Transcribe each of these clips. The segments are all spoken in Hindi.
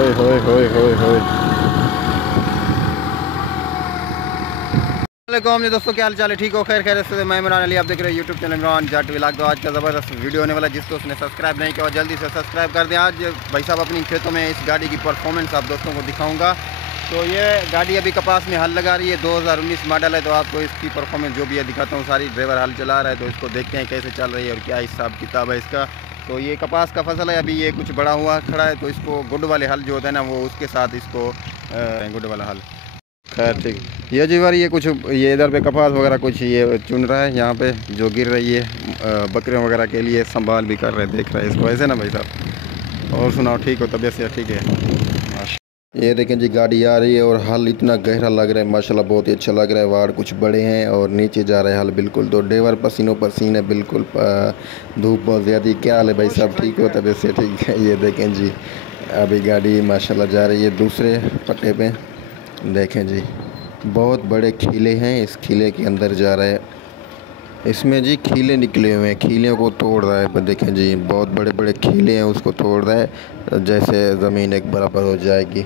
होए होए होए होए होए। वालेकुम जी दोस्तों, क्या हाल चाल है? ठीक हो? खैर खैर से मैं इमरान अली, आप देख रहे हैं यूट्यूब चैनल इमरान जट व्लॉग। तो आज का ज़बरदस्त वीडियो होने वाला है, जिसको उसने सब्सक्राइब नहीं किया जल्दी से सब्सक्राइब कर दें। आज भाई साहब अपनी खेतों में इस गाड़ी की परफॉर्मेंस आप दोस्तों को दिखाऊंगा। तो ये गाड़ी अभी कपास में हल लगा रही है, 2019 मॉडल है। तो आपको इसकी परफॉर्मेंस जो भी है दिखाता हूँ। सारी ड्राइवर हल चला रहा है, तो इसको देखते हैं कैसे चल रही है और क्या हिसाब किताब है इसका। तो ये कपास का फसल है, अभी ये कुछ बड़ा हुआ खड़ा है। तो इसको गुड वाले हल जो होता है ना, वो उसके साथ इसको गुड वाला हल। खैर ठीक, ये जी बार ये कुछ ये इधर पे कपास वगैरह कुछ ये चुन रहा है यहाँ पे, जो गिर रही है बकरियों वगैरह के लिए संभाल भी कर रहे हैं, देख रहे हैं इसको ऐसे ना भाई साहब। और सुनाओ, ठीक हो? तबीयत से ठीक है? ये देखें जी, गाड़ी आ रही है और हल इतना गहरा लग रहा है माशाल्लाह, बहुत ही अच्छा लग रहा है। वाड़ कुछ बड़े हैं और नीचे जा रहा है हल बिल्कुल। तो ड्राइवर पसीनों पसीन है बिल्कुल, धूप बहुत ज़्यादा। क्या हाल है भाई साहब? ठीक हो? तबीयत से ठीक है? ये देखें जी, अभी गाड़ी माशाल्लाह जा रही है दूसरे पट्टे पे। देखें जी, बहुत बड़े खीले हैं, इस खीले के अंदर जा रहा है। इसमें जी खीले निकले हुए हैं, खीले को तोड़ रहा है। देखें जी, बहुत बड़े बड़े खीले हैं, उसको तोड़ रहा है जैसे ज़मीन एक बराबर हो जाएगी।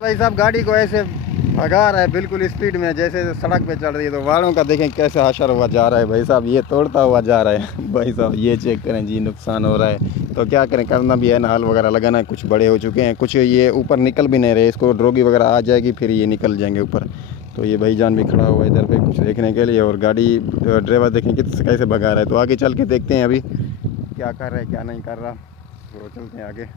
भाई साहब गाड़ी को ऐसे भगा रहा है बिल्कुल स्पीड में, जैसे सड़क पे चल रही है। तो वालों का देखें कैसे हशर हुआ जा रहा है भाई साहब, ये तोड़ता हुआ जा रहा है भाई साहब। ये चेक करें जी, नुकसान हो रहा है। तो क्या करें, करना भी है ना, हल वगैरह लगाना है। कुछ बड़े हो चुके हैं, कुछ ये ऊपर निकल भी नहीं रहे। इसको ड्रोगी वगैरह आ जाएगी, फिर ये निकल जाएंगे ऊपर। तो ये भाईजान भी खड़ा हुआ है इधर पे कुछ देखने के लिए। और गाड़ी ड्राइवर देखें कैसे भगा रहा है। तो आगे चल के देखते हैं अभी क्या कर रहा है क्या नहीं कर रहा। तो चलते हैं आगे।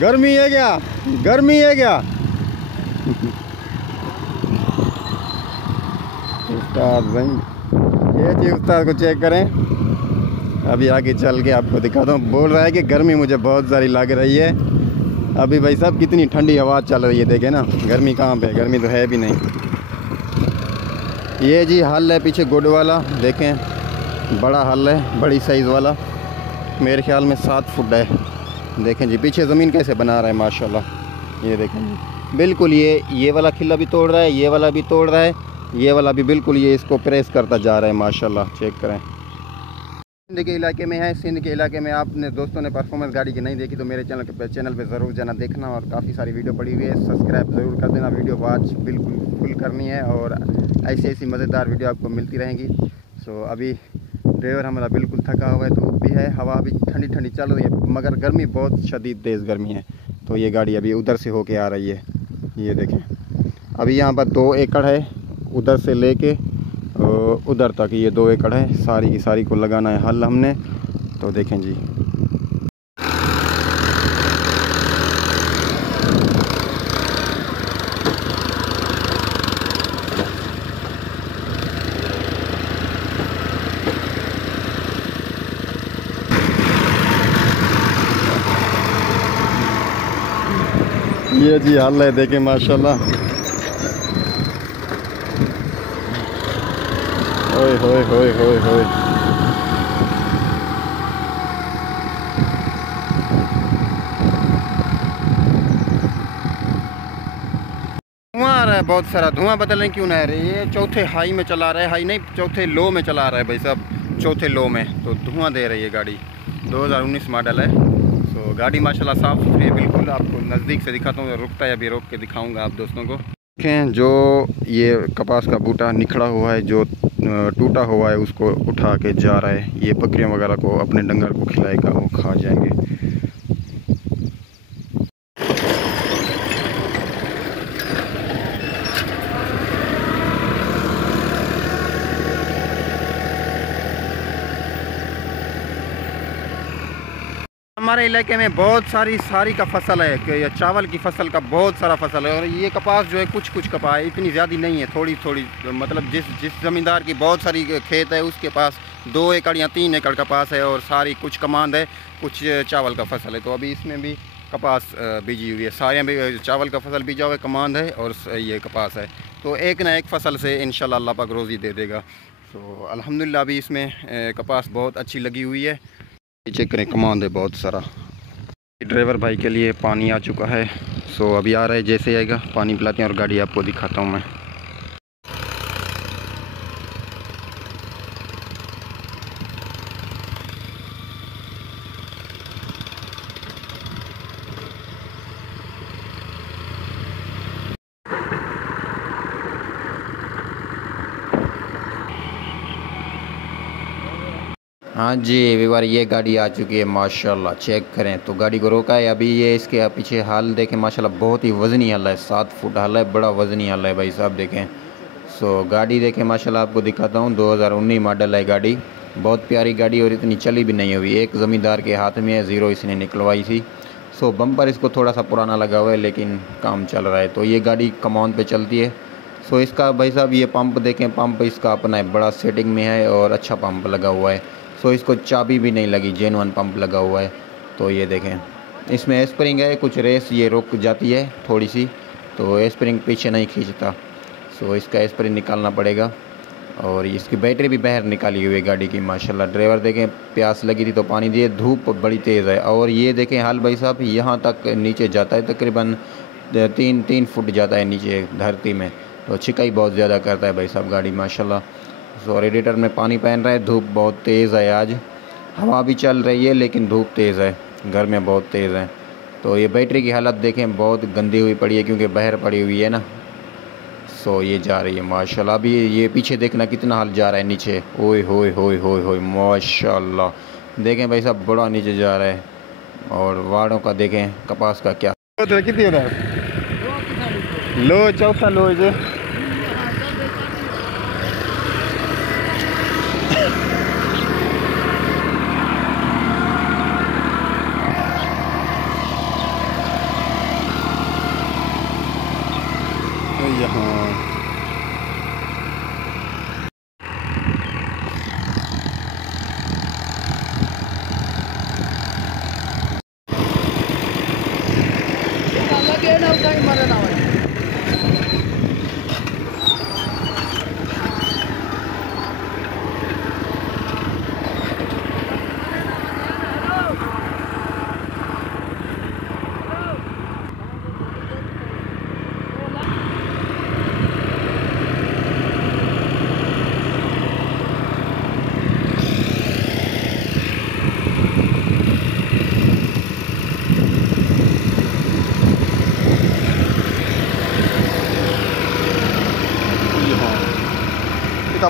गर्मी है क्या? गर्मी है क्या? उस्ताद भाई, ये जी उस्ताद को चेक करें। अभी आगे चल के आपको दिखाता हूँ। बोल रहा है कि गर्मी मुझे बहुत सारी लग रही है। अभी भाई साहब कितनी ठंडी हवा चल रही है, देखें ना। गर्मी कहाँ पे? गर्मी तो है भी नहीं। ये जी हल है पीछे गुड वाला, देखें बड़ा हल है, बड़ी साइज़ वाला। मेरे ख्याल में 7 फुट है। देखें जी पीछे ज़मीन कैसे बना रहा है माशाल्लाह। ये देखें जी, बिल्कुल ये वाला खिल्ला भी तोड़ रहा है, ये वाला भी तोड़ रहा है, ये वाला भी बिल्कुल ये इसको प्रेस करता जा रहा है माशाल्लाह। चेक करें। सिंध के इलाके में है। सिंध के इलाके में आपने दोस्तों ने परफॉर्मेंस गाड़ी की नहीं देखी तो मेरे चैनल पे ज़रूर जाना देखना। और काफ़ी सारी वीडियो पड़ी हुई है, सब्सक्राइब ज़रूर कर देना। वीडियो वॉच बिल्कुल फुल करनी है और ऐसी ऐसी मज़ेदार वीडियो आपको मिलती रहेंगी। सो अभी ड्राइवर हमारा बिल्कुल थका हुआ है, धूप भी है, हवा भी ठंडी ठंडी चल रही है, मगर गर्मी बहुत शदीद तेज़ गर्मी है। तो ये गाड़ी अभी उधर से होके आ रही है। ये देखें, अभी यहाँ पर 2 एकड़ है, उधर से लेके उधर तक ये 2 एकड़ है। सारी की सारी को लगाना है हल हमने। तो देखें जी, ये जी हल है, देखें माशाल्लाह। ओए होए होए होए होए। धुआं आ रहा है, बहुत सारा धुआं। बदल नहीं क्यों ना आ रही है। ये चौथे हाई में चला रहा है, हाई नहीं चौथे लो में चला रहा है भाई साहब, चौथे लो में। तो धुआं दे रही है गाड़ी, 2019 मॉडल है। तो गाड़ी माशाल्लाह साफ़ सुथरी है बिल्कुल। आपको नज़दीक से दिखाता हूँ, रुकता है अभी रोक के दिखाऊंगा आप दोस्तों को। देखें जो ये कपास का बूटा निखड़ा हुआ है, जो टूटा हुआ है, उसको उठा के जा रहा है। ये बकरियां वगैरह को, अपने डंगर को खिलाएगा, वो खा जाएंगे। हमारे इलाके में बहुत सारी का फसल है कि चावल की फसल का बहुत सारा फसल है। और ये कपास जो है कुछ कपास है, इतनी ज़्यादा नहीं है, थोड़ी थोड़ी। मतलब जिस ज़मींदार की बहुत सारी खेत है, उसके पास 2 एकड़ या 3 एकड़ कपास है और सारी कुछ कमांद है, कुछ चावल का फसल है। तो अभी इसमें भी कपास बीजी हुई है, सारे भी चावल का फसल बीजा हुआ है, कमांद है और ये कपास है। तो एक ना एक फसल से इंशाल्लाह अल्लाह पाक रोज़ी दे देगा। तो अल्हम्दुलिल्लाह अभी इसमें कपास बहुत अच्छी लगी हुई है। चेक करें, कमांद है बहुत सारा। ड्राइवर भाई के लिए पानी आ चुका है। सो अभी आ रहा है, जैसे आएगा पानी पिलाते हैं और गाड़ी आपको दिखाता हूँ मैं। हाँ जी एवरीवन, ये गाड़ी आ चुकी है माशाल्लाह। चेक करें तो गाड़ी को रोका है अभी। ये इसके पीछे हाल देखें माशाल्लाह, बहुत ही वज़नी हाल है, 7 फुट हाल है, बड़ा वज़नी हाल है भाई साहब देखें। सो गाड़ी देखें माशाल्लाह, आपको दिखाता हूँ। 2019 मॉडल है गाड़ी, बहुत प्यारी गाड़ी और इतनी चली भी नहीं हुई। एक ज़मींदार के हाथ में है, ज़ीरो इसने निकलवाई थी। सो बम्पर इसको थोड़ा सा पुराना लगा हुआ है लेकिन काम चल रहा है। तो ये गाड़ी कमाउंट पे चलती है। सो इसका भाई साहब ये पंप देखें, पंप इसका अपना है, बड़ा सेटिंग में है और अच्छा पंप लगा हुआ है। सो इसको चाबी भी नहीं लगी, जेन्युइन पंप लगा हुआ है। तो ये देखें, इसमें स्प्रिंग है, कुछ रेस ये रुक जाती है थोड़ी सी, तो स्प्रिंग पीछे नहीं खींचता। सो इसका स्प्रिंग निकालना पड़ेगा। और इसकी बैटरी भी बाहर निकाली हुई है गाड़ी की माशाल्लाह। ड्राइवर देखें, प्यास लगी थी तो पानी दिए, धूप बड़ी तेज़ है। और ये देखें हाल भाई साहब, यहाँ तक नीचे जाता है, तकरीबन 3 फुट जाता है नीचे धरती में। तो छिकाई बहुत ज़्यादा करता है भाई साहब गाड़ी माशाल्लाह। सो रेडिएटर में पानी पहन रहा है, धूप बहुत तेज़ है आज। हवा भी चल रही है लेकिन धूप तेज़ है, घर में बहुत तेज़ है। तो ये बैटरी की हालत देखें, बहुत गंदी हुई पड़ी है क्योंकि बाहर पड़ी हुई है ना। सो ये जा रही है माशाल्लाह। अभी ये पीछे देखना कितना हाल जा रहा है नीचे, ओए होए होए होए होए माशाल्लाह। देखें भाई साहब, बड़ा नीचे जा रहा है। और वाड़ों का देखें, कपास का क्या कितनी हो रहा है। लो चौथा लो जे यहाँ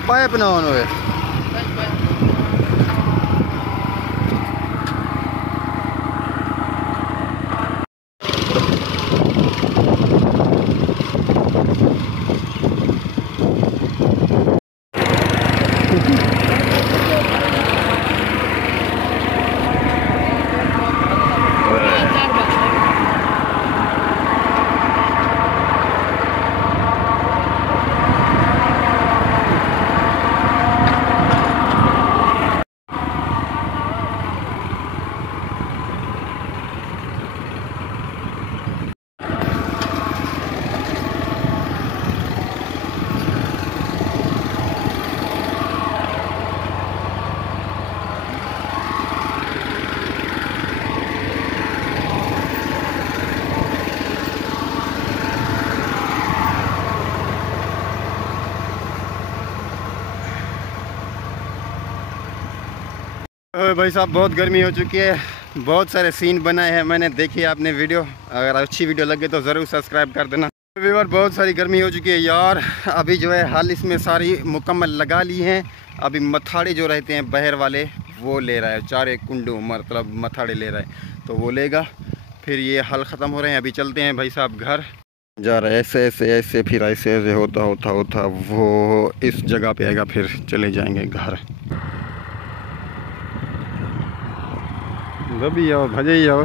पाइप ना होने हुए। भाई साहब बहुत गर्मी हो चुकी है, बहुत सारे सीन बनाए हैं मैंने, देखिए आपने वीडियो। अगर अच्छी वीडियो लगे तो ज़रूर सब्सक्राइब कर देना। व्यूअर बहुत सारी गर्मी हो चुकी है यार। अभी जो है हाल इसमें सारी मुकम्मल लगा ली हैं। अभी मथाड़े जो रहते हैं बहर वाले वो ले रहा है, 4 कुंडू मतलब मथाड़े ले रहा है, तो वो लेगा। फिर ये हल ख़त्म हो रहे हैं, अभी चलते हैं भाई साहब घर जा रहा है। ऐसे ऐसे ऐसे फिर ऐसे ऐसे होता होता होता वो इस जगह पे आएगा, फिर चले जाएंगे घर। रबी आओ भजे ही आओ।